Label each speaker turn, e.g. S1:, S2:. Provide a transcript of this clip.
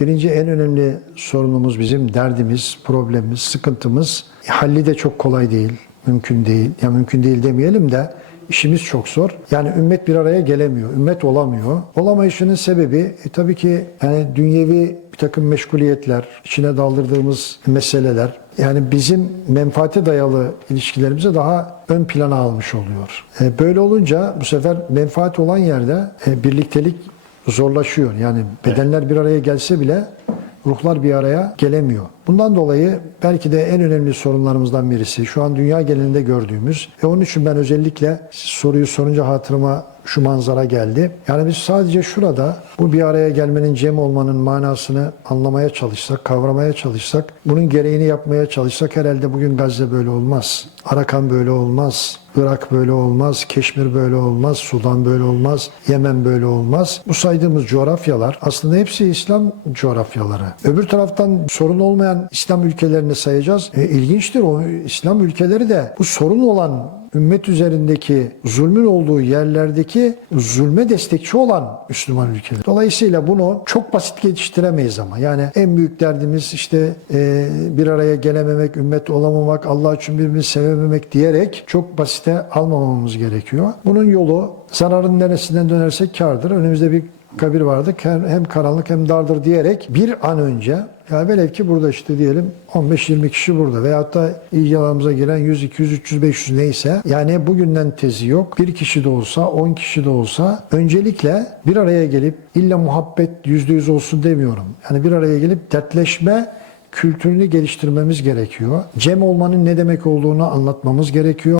S1: birinci en önemli sorunumuz bizim derdimiz, problemimiz, sıkıntımız halli de çok kolay değil, mümkün değil. Ya mümkün değil demeyelim de işimiz çok zor. Yani ümmet bir araya gelemiyor, ümmet olamıyor. Olamayışının sebebi e, tabii ki yani dünyevi bir takım meşguliyetler, içine daldırdığımız meseleler, yani bizim menfaate dayalı ilişkilerimizi daha ön plana almış oluyor. E, Böyle olunca bu sefer menfaat olan yerde e, birliktelik zorlaşıyor. Yani bedenler bir araya gelse bile ruhlar bir araya gelemiyor. Bundan dolayı belki de en önemli sorunlarımızdan birisi şu an dünya genelinde gördüğümüz ve onun için ben özellikle soruyu sorunca hatırıma şu manzara geldi. Yani biz sadece şurada bu bir araya gelmenin cem olmanın manasını anlamaya çalışsak, kavramaya çalışsak, bunun gereğini yapmaya çalışsak herhalde bugün Gazze böyle olmaz. Arakan böyle olmaz. Irak böyle olmaz, Keşmir böyle olmaz, Sudan böyle olmaz, Yemen böyle olmaz. Bu saydığımız coğrafyalar aslında hepsi İslam coğrafyaları. Öbür taraftan sorun olmayan İslam ülkelerini sayacağız. E, ilginçtir o İslam ülkeleri de bu sorun olan ümmet üzerindeki zulmün olduğu yerlerdeki zulme destekçi olan Müslüman ülkeler. Dolayısıyla bunu çok basit geçiştiremeyiz ama. Yani en büyük derdimiz işte e, bir araya gelememek, ümmet olamamak, Allah için birbirini sevememek diyerek çok basite almamamız gerekiyor. Bunun yolu zararın neresinden dönersek kardır. Önümüzde bir kabir vardı. Hem karanlık hem dardır diyerek bir an önce ya velev ki burada işte diyelim 15-20 kişi burada veyahut da ilgi giren 100, 200, 300, 500 neyse yani bugünden tezi yok. Bir kişi de olsa 10 kişi de olsa öncelikle bir araya gelip illa muhabbet %100 olsun demiyorum. Yani bir araya gelip dertleşme kültürünü geliştirmemiz gerekiyor. Cem olmanın ne demek olduğunu anlatmamız gerekiyor.